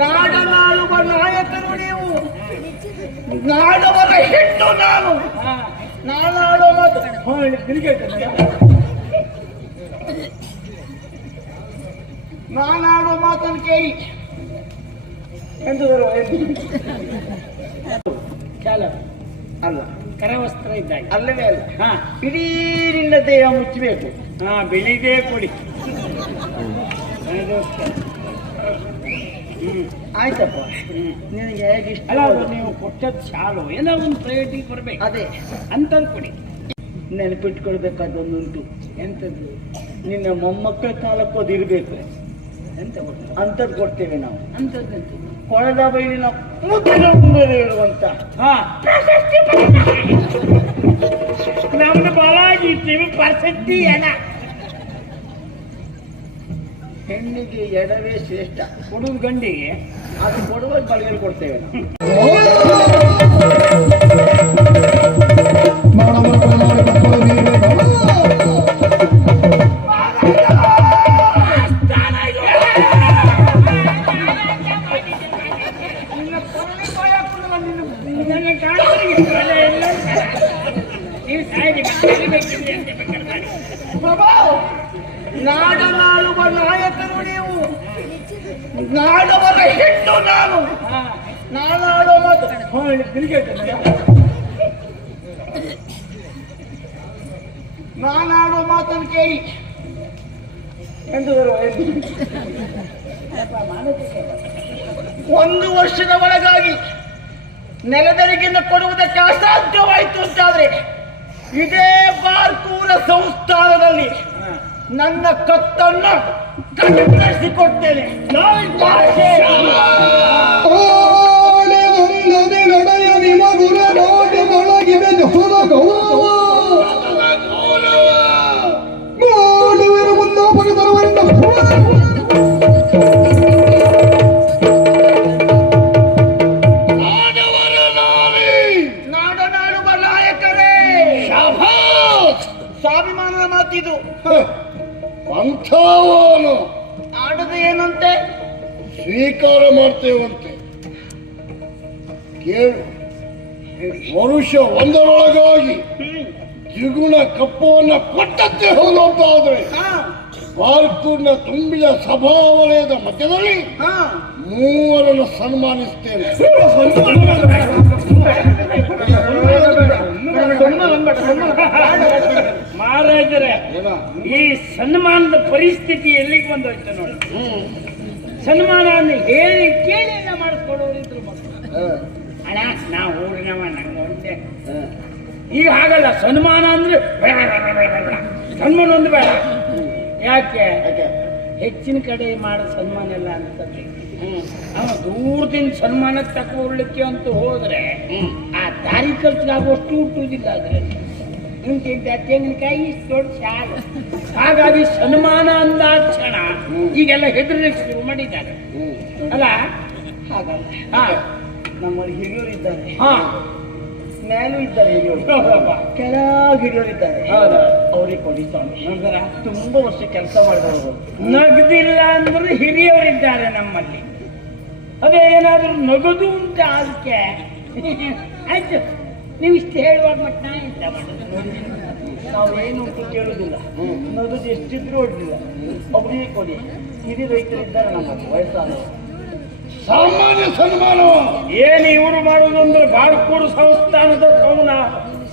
ನಾಡನಾಳುವ ನಾಯಕರು ನೀವು ನಾಡವರ ಹೆಣ್ಣು ನಾನು ಹಾ. ನಾನಾಡೋ ಮಾತು ಹಾ, ಹೇಳಿ, ನಿನಗೆ ಹೇಳ್ತೇನೆ. ನಾನಾಡೋ ಮಾತನ್ನು ಕೇಳಿ ಎಂದು. ಚಾಲು ಅಲ್ಲ ಕರವಸ್ತ್ರ ಇದ್ದಾಗ ಅಲ್ಲವೇ ಅಲ್ಲ ಹಾ ಇಡೀ ನಿನ್ನ ದೇಹ ಮುಚ್ಚಬೇಕು ಹಾ ಬೆಳಿಗ್ಗೆ ಕೊಡಿ ಆಯ್ತಪ್ಪ ನಿನಗೆ ಹೇಗೆ ಇಷ್ಟ ಅಲ್ಲ ನೀವು ಕೊಟ್ಟದ್ದು ಶಾಲು ಏನೋ ಒಂದು ಪ್ರಯೋಜನಕ್ಕೆ ಬರಬೇಕು ಅದೇ ಅಂತದ್ ಕೊಡಿ ನೆನಪಿಟ್ಕೊಳ್ಬೇಕಾದೊಂದುಂಟು ಎಂತದ್ದು ನಿನ್ನ ಮೊಮ್ಮಕ್ಕಳ ಕಾಲಕ್ಕೂ ಇರಬೇಕು. ಎಂತ ಕೊಟ್ಟು ಅಂಥದ್ದು ಕೊಡ್ತೇವೆ ನಾವು. ಅಂತದ್ದು ಕೊಳದ ಬೈಲಿನ ಮುದ್ದಿನ ಮುಂದೆ ಇರುವಂತ ಹಾ. ನಮ್ದು ಬಾಲಾಜಿ ಟಿವಿ ಪ್ರಸಕ್ತಿ ಎಡ ಹೆಣ್ಣಿಗೆ ಎಡವೇ ಶ್ರೇಷ್ಠ. ಕೊಡುವ ಗಂಡಿಗೆ. ಅದು ಕೊಡುವ ಬಳಿಯಲ್ಲಿ ಕೊಡ್ತೇವೆ. ನಾಡವರ ಹೆಣ್ಣು ನಾನು. ನಾನು ನಾನಾಡೋ ಮಾತು. ನಾನಾಡೋ ಮಾತನ್ನು ಕೇಳಿ. ಎಂದು ಒಂದು ವರ್ಷದ ಒಳಗಾಗಿ ನೆಲದರಿಗಿಂತ ಕೊಡುವುದಕ್ಕೆ ಅಸಾಧ್ಯವಾಯಿತು ಅಂತಾದ್ರೆ ಇದೇ ಬಾರ್ಕೂರ ಸಂಸ್ಥಾನದಲ್ಲಿ ನನ್ನ ಕತ್ತನ್ನು ಆಳೆದೊಲ್ಲದೆ ನಡೆಯ ನಿಮಗುರ ನಾಟ್ಯದೊಳಗಿವೆ ಜಹದ ಗೌರವ ಮಾಡುವೆನು ಮುನ್ನೋಪಗೆ ತರುವಂತ ನಾಡನಾಡುವ ನಾಯಕರೇ. ಸ್ವಾಭಿಮಾನದ ಮಾತಿದು. ಅಂಥವನು. ಆಡದು ಏನಂತೆ? ಸ್ವೀಕಾರ ಮಾಡ್ತೇವಂತೆ. ಕೇಳು. ವರುಷ ಒಂದರೊಳಗಾಗಿ ದ್ವಿಗುಣ ಕಪ್ಪವನ್ನ ಪಟ್ಟಕ್ಕೆ ಹೌದು ಅಂತ ಆದ್ರೆ ಹಾ ವಲಯದ ಸಭಾವಲಯದ ಮಧ್ಯದಲ್ಲಿ ಹಾ. ಮೂವರನ್ನು ಸನ್ಮಾನಿಸ್ತೇನೆ. ಮಹಾರಾಜರೇ ಈ ಸನ್ಮಾನದ ಪರಿಸ್ಥಿತಿ ಎಲ್ಲಿಗೆ ಬಂದೋಯ್ತು ನೋಡಿ. ಸನ್ಮಾನ ಅಂದ್ರೆ ಹೇಳಿ ಕೇಳಿ ಎಲ್ಲ ಮಾಡಿಸ್ಕೊಡೋರು ಇದ್ರು ಮಕ್ಕಳು. ಅಣ್ಣ ನಾ ಊರಿನವ ನಂಗೆ ಒಂದೇ. ಈಗ ಹಾಗಲ್ಲ ಸನ್ಮಾನ ಅಂದ್ರೆ ಬೇಡ. ಸನ್ಮಾನ ಒಂದು ಬೇಡ. ಯಾಕೆ? ಹೆಚ್ಚಿನ ಕಡೆ ಮಾಡೋ ಸನ್ಮಾನ ಎಲ್ಲ ಅಂತಂದ್ರೆ ಅವ ದೂರದಿಂದ ಸನ್ಮಾನ ತಗೊಳ್ಳಿಕ್ಕೆ ಅಂತ ಹೋದ್ರೆ ಆ ದಾರಿ ಖರ್ಚಿಗಾಗುವಷ್ಟು ಹುಟ್ಟುವುದಿಲ್ಲ ಅದ್ರೆ ನಿಮ್ಗಿಂತ ತೆಂಗಿನಕಾಯಿ ದೊಡ್ಡ ಶಾಲು. ಹಾಗಾಗಿ ಸನ್ಮಾನ ಅಂದಾದ ಕ್ಷಣ ಈಗೆಲ್ಲ ಹೆದ್ರು ಶುರು ಮಾಡಿದ್ದಾರೆ. ಅಲ್ಲ? ಹಾಗಲ್ಲ. ಹಾ. ನಮ್ಮಲ್ಲಿ ಹಿರಿಯರಿದ್ದಾರೆ ಹಾ. ಮೇಲೂ ಇದ್ದಾರೆ ಹಿರಿಯರು. ಕೆಳಗೆ ಹಿರಿಯರಿದ್ದಾರೆ ಇದ್ದಾರೆ. ಅವ್ರಿಗೆ ಕೊಡಿ ಸ್ವಾಮಿ. ನಂತರ ತುಂಬಾ ವರ್ಷ ಕೆಲಸ ಮಾಡಿದವರು. ನಗದಿಲ್ಲ ಅಂದ್ರೆ ಹಿರಿಯವರಿದ್ದಾರೆ ನಮ್ಮಲ್ಲಿ. ಅದೇ ಏನಾದ್ರೂ ನಗದು ಉಂಟ ಅದಕ್ಕೆ ಆಯ್ತು. ನೀವು ಇಷ್ಟು ಹೇಳುವಾಗ ಮತ್ತೆ ನಾ ಎಂತ ಮಾಡೋದು? ನಾವು ಏನು ಉಂಟು ಕೇಳುದಿಲ್ಲ. ನಗದು ಎಷ್ಟಿದ್ರು ಹೊಡ್ಲಿಲ್ಲ ಒಬ್ಬರಿಗೆ ಕೊಡಿ. ಹಿರಿಯ ರೈತರಿದ್ದಾರೆ ನಮ್ಮ ವಯಸ್ಸಾದ ಸಾಮಾನ್ಯ ಸನ್ಮಾನ. ಏನು ಇವರು ಮಾಡುವುದಂದ್ರೆ ಬಾಳ್ಕೂರು ಸಂಸ್ಥಾನದ ಸೌನ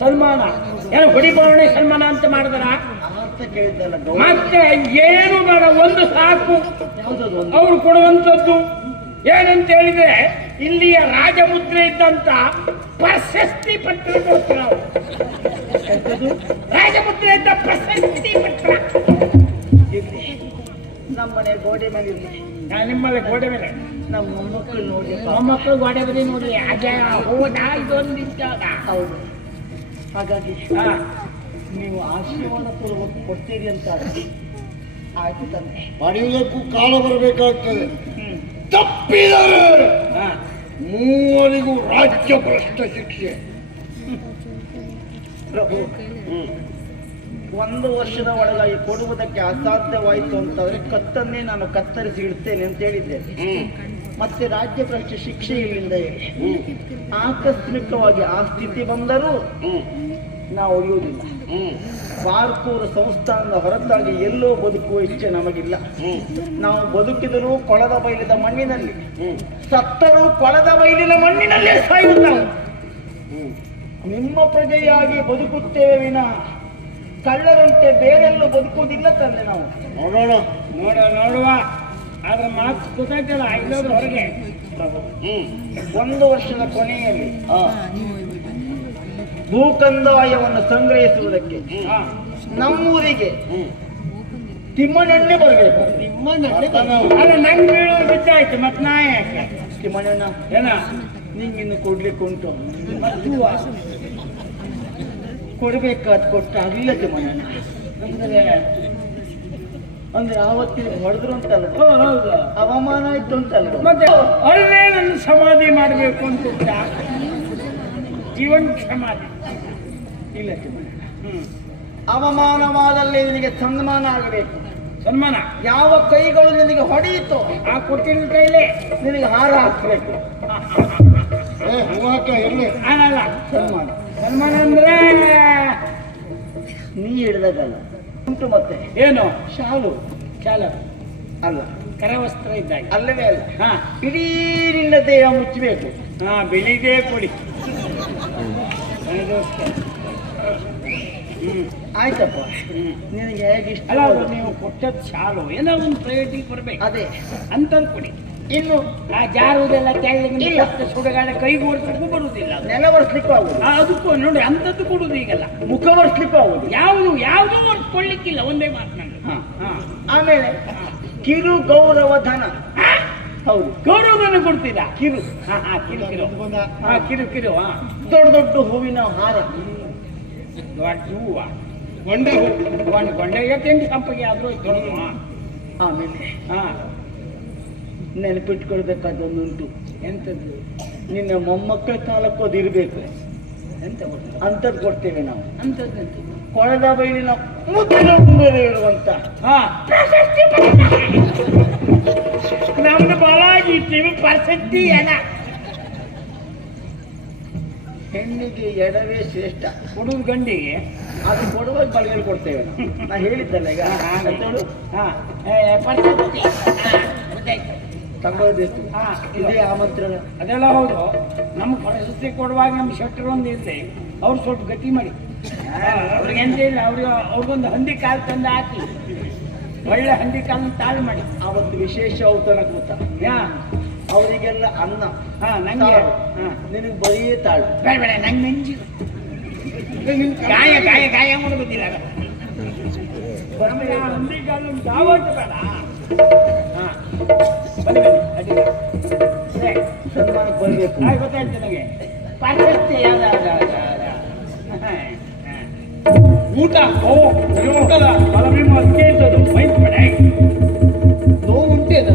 ಸನ್ಮಾನ. ಏನು ಹೊಡಿ ಬರವಣೆ ಸನ್ಮಾನ ಅಂತ ಮಾಡಿದಾರ? ಅಂತ ಕೇಳಿದ್ದಲ್ಲ ಮತ್ತೆ ಏನು ಬೇಡ ಒಂದು ಸಾಕು. ಅವರು ಕೊಡುವಂಥದ್ದು. ಏನಂತ ಹೇಳಿದ್ರೆ ಇಲ್ಲಿಯ ರಾಜಮುದ್ರೆ ಇದ್ದಂತ ಪ್ರಶಸ್ತಿ ಪತ್ರ ನಾವು ಎಂಥದ್ದು? ರಾಜಮುದ್ರೆ ಪ್ರಶಸ್ತಿ ಪತ್ರ ಇರ್ಲಿ. ನಮ್ಮ ಮನೆ ಗೋಡೆ ಮೇಲೆ ಇರ್ಲಿ ನಾನು ನಿಮ್ಮಲ್ಲಿ ಗೋಡೆ ಮೇಲೆ ನಮ್ಮ ಮೊಮ್ಮಕ್ಕಳು ನೋಡಿ ಮೊಮ್ಮಕ್ಕಳು ಗೋಡೆ ಬದಿ ನೋಡಿ ಹಾಗೆ ಹೋದ ಇದೊಂದು ಇದ್ದಾಗ ಹೌದು ಹಾಗಾಗಿ. ನೀವು ಆಶೀರ್ವಾದ ಪೂರ್ವಕ ಕೊಡ್ತೀರಿ ಅಂತ ಆಯ್ತು ತಂದೆ ಪಡೆಯುವುದಕ್ಕೂ ಕಾಲ ಬರಬೇಕಾಗ್ತದೆ. ತಪ್ಪಿದರೆ ಮೂವರಿಗೂ ರಾಜ್ಯ ಭ್ರಷ್ಟ ಶಿಕ್ಷೆ ಪ್ರಭು, ಒಂದು ವರ್ಷದ ಒಳಗಾಗಿ ಕೊಡುವುದಕ್ಕೆ ಅಸಾಧ್ಯವಾಯಿತು ಅಂತಂದ್ರೆ ಕತ್ತನ್ನೇ ನಾನು ಕತ್ತರಿಸಿ ಇಡ್ತೇನೆ ಅಂತ ಹೇಳಿದ್ದೆ. ಮತ್ತೆ ರಾಜ್ಯ ಪ್ರಶ್ನೆ ಶಿಕ್ಷೆ ಇಲ್ಲಿಂದ ಆಕಸ್ಮಿಕವಾಗಿ ಆ ಸ್ಥಿತಿ ಬಂದರೂ ನಾವು ಒಯ್ಯುವುದಿಲ್ಲ ಬಾರ್ಕೂರು ಸಂಸ್ಥಾನದ ಹೊರತಾಗಿ ಎಲ್ಲೋ ಬದುಕುವ ಇಚ್ಛೆ ನಮಗಿಲ್ಲ. ನಾವು ಬದುಕಿದರೂ ಕೊಳದ ಬೈಲಿದ ಮಣ್ಣಿನಲ್ಲಿ. ಸತ್ತರೂ ಕೊಳದ ಬೈಲಿನ ಮಣ್ಣಿನಲ್ಲೇ ಸಾಯುವುದು ನಾವು. ನಿಮ್ಮ ಪ್ರಜೆಯಾಗಿ ಬದುಕುತ್ತೇವೆ ವಿನ. ಕಳ್ಳರಂತೆ ಬೇರೆಲ್ಲೂ ಬದುಕುವುದಿಲ್ಲ ತಂದೆ ನಾವು. ನೋಡೋಣ. ನೋಡ ನೋಡುವ. ಆದ್ರೆ ಮಾತು ಗೊತ್ತಾಯ್ತಲ್ಲ ಇಲ್ಲೋದ್ರ ಹೊರಗೆ. ಒಂದು ವರ್ಷದ ಕೊನೆಯಲ್ಲಿ. ಭೂಕಂದಾಯವನ್ನು ಸಂಗ್ರಹಿಸುವುದಕ್ಕೆ. ನಮ್ಮೂರಿಗೆ. ತಿಮ್ಮನಣ್ಣೆ ಬರಬೇಕು. ಬಿದ್ದಾಯ್ತು ಮತ್ ನಾ ಯಾಕೆ? ತಿಮ್ಮಣ್ಣನ. ಏನ? ನಿಂಗಿನ್ನು ಕೊಡ್ಲಿಕ್ಕೆ ಉಂಟು ಕೊಡ್ಬೇಕಾದ್ ಕೊಟ್ಟ ಅಲ್ಲ ಮನ. ಅಂದ್ರೆ ಅಂದ್ರೆ ಆವತ್ತಿನ ಹೊಡೆದ್ರು ಅಂತಲ್ಲ. ಹವಾಮಾನ ಇತ್ತು ಅಂತಲ್ಲ. ಮತ್ತೆ ಅಲ್ಲೇ ನನ್ನ ಸಮಾಧಿ ಮಾಡಬೇಕು ಅಂತ. ಜೀವನ್ ಸಮಾಧಿ. ಇಲ್ಲ ಹ್ಮ್. ಅವಮಾನವಾದಲ್ಲಿ ನಿನಗೆ ಸನ್ಮಾನ ಆಗಬೇಕು. ಸನ್ಮಾನ? ಯಾವ ಕೈಗಳು ನಿನಗೆ ಹೊಡೆಯಿತು ಆ ಕೊಟ್ಟಿನ ಕೈಲೇ. ನಿನಗೆ ಹಾರ ಹಾಕ್ಬೇಕು. ಸನ್ಮಾನ. ಸನ್ಮಾನ ಅಂದ್ರೆ ನೀ ಹಿಡ್ದಾಗಲ್ಲ ಉಂಟು ಮತ್ತೆ. ಏನು? ಶಾಲು. ಶಾಲ. ಅಲ್ಲ. ಕರವಸ್ತ್ರ ಇದ್ದಾಗ. ಅಲ್ಲವೇ ಅಲ್ಲ. ಹಾ. ಇಡೀ ನಿನ್ನ ದೇಹ ಮುಚ್ಚಬೇಕು. ಹಾ ಬೆಳಿಗ್ಗೆ ಕೊಡಿ. ಹ್ಮ್. ಆಯ್ತಪ್ಪ. ನಿನಗೆ ಹೇಗೆ ಇಷ್ಟ ನೀವು ಕೊಟ್ಟದ್ದು ಶಾಲು. ಏನೋ ಒಂದು ಪ್ರಯೋಜನಕ್ಕೆ ಬರ್ಬೇಕು. ಅದೇ. ಅಂತಂದು ಕೊಡಿ. ಇನ್ನು ಆ ಜಾರುವುದೆಲ್ಲ ಕೆಳಗೆ ಸುಡಗಾಡ ಕೈಗೆ ಬರುವುದಿಲ್ಲ. ನೆಲ ಒರೆಸ್ಲಿಕ್ಕೂ ಆಗುದು ಅದಕ್ಕೂ ನೋಡಿ ಅಂಥದ್ದು ಕೊಡುದು ಈಗಲ್ಲ. ಮುಖ ಒರೆಸ್ಲಿಕ್ಕೂ ಆಗುದು ಯಾವುದು ಯಾವುದು ಒರೆಸ್ಕೊಳ್ಳಿಕ್ಕಿಲ್ಲ ಒಂದೇ ಮಾತು ನಾನು ಹಾ. ಹಾ. ಆಮೇಲೆ ಕಿರು ಗೌರವ ಧನ. ಹೌದು. ಗೌರವನ ಕೊಡ್ತೀರಾ? ಕಿರು. ಹಾ ಹಾ ಕಿರು ಕಿರು. ಹಾ ಕಿರು ಕಿರು ಹಾ. ದೊಡ್ಡ ದೊಡ್ಡ ಹೂವಿನ ಹಾರ. ದೊಡ್ಡ ಹೂವ ಗೊಂಡೆ ಗೊಂಡೆ ಗೊಂಡೆ ಸಂಪಿಗೆ ಆದ್ರೂ ದೊಡ್ಡ ಆಮೇಲೆ ಹಾ. ನೆನಪಿಟ್ಕೊಳ್ಬೇಕಾದೊಂದುಂಟು ಎಂಥದ್ದು? ನಿನ್ನ ಮೊಮ್ಮಕ್ಕಳ ಕಾಲಕ್ಕೆ ಅದು ಇರಬೇಕು. ಎಂತ ಅಂಥದ್ದು ಕೊಡ್ತೇವೆ ನಾವು. ಅಂಥದ್ದು ಕೊಳದ ಬೈಲಿನ ಮುದ್ದಿನ ಉಂಗುರ ಇರುವಂತ ಹಾ. ನಮ್ದು ಬಲಾಗಿ ಇಟ್ಟಿವಿ ಪ್ರಸಕ್ತಿ ಏನ ಹೆಣ್ಣಿಗೆ ಎಡವೇ ಶ್ರೇಷ್ಠ. ಹುಡುಗ ಗಂಡಿಗೆ? ಅದು ಕೊಡುವ ಬಳಿಯಲ್ಲಿ ಕೊಡ್ತೇವೆ ನಾವು. ನಾ ಹೇಳಿದ್ದಲ್ಲ ಈಗ. ಹಾ ಹಾ, ಇದೇ. ಆಮಂತ್ರಣ. ಅದೆಲ್ಲ ಹೌದು. ನಮ್ಮ ಪ್ರಶಸ್ತಿ ಕೊಡುವಾಗ ನಮ್ಮ ಶೆಟ್ಟರು ಒಂದು ಇರ್ಲಿ ಅವ್ರು ಸ್ವಲ್ಪ ಗಟ್ಟಿ ಮಾಡಿ. ಅವ್ರಿಗೆ ಎಂತ ಇಲ್ಲ ಅವ್ರಿಗೆ ಅವ್ರಿಗೊಂದು ಹಂದಿ ಕಾಲು ತಂದು ಹಾಕಿ. ಒಳ್ಳೆ ಹಂದಿ ಕಾಲನ್ನು ತಾಳು ಮಾಡಿ. ಅವತ್ತು ವಿಶೇಷ ಔತಣ ಕೂತ. ಯಾ? ಅವರಿಗೆಲ್ಲ ಅನ್ನ. ಹಾ ನಂಗೆ. ನಿನಗೆ ಬರೀ ತಾಳು. ಬೇಡ ಬೇಡ ನಂಗೆ ನೆಂಜಿ ಗಾಯ ಗಾಯ ಗಾಯ ಮಾಡೋದು ಗೊತ್ತಿಲ್ಲ ಹಂದಿ ಕಾಲು ಯಾವತ್ತು ಬೇಡ. ಸನ್ಮಾನಕ್ಕೆ ಬರಬೇಕು ಗೊತ್ತಾಯ್ತು ನನಗೆ ಹಾ. ಊಟ ಓ ಊಟದ ಇದ್ದದು ನೋವು ಉಂಟೇನ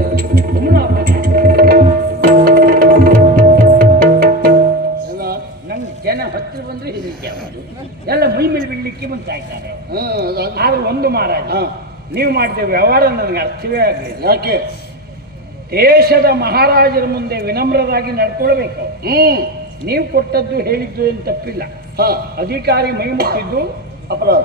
ಎಲ್ಲ ನಂಗೆ ಜನ ಹತ್ತಿರ ಬಂದ್ರೆ ಇದಕ್ಕೆ ಎಲ್ಲ ಮೈ ಮೇಲೆ ಬಿಡ್ಲಿಕ್ಕೆ ಮುಂಚಾಯ್ತಾರೆ ಹಾ ಆದ್ರೆ ಒಂದು ಹಾ. ನೀವು ಮಾಡಿದ ವ್ಯವಹಾರ ನನಗೆ ಅರ್ಥವೇ ಆಗಲಿಲ್ಲ. ಯಾಕೆ? ದೇಶದ ಮಹಾರಾಜರ ಮುಂದೆ ವಿನಮ್ರರಾಗಿ ನಡ್ಕೊಳ್ಬೇಕು. ಹ್ಮ್. ನೀವು ಕೊಟ್ಟದ್ದು ಹೇಳಿದ್ದು ಏನು ತಪ್ಪಿಲ್ಲ. ಅಧಿಕಾರಿ ಮೈ ಮುಟ್ಟಿದ್ದು ಅಪರಾಧ.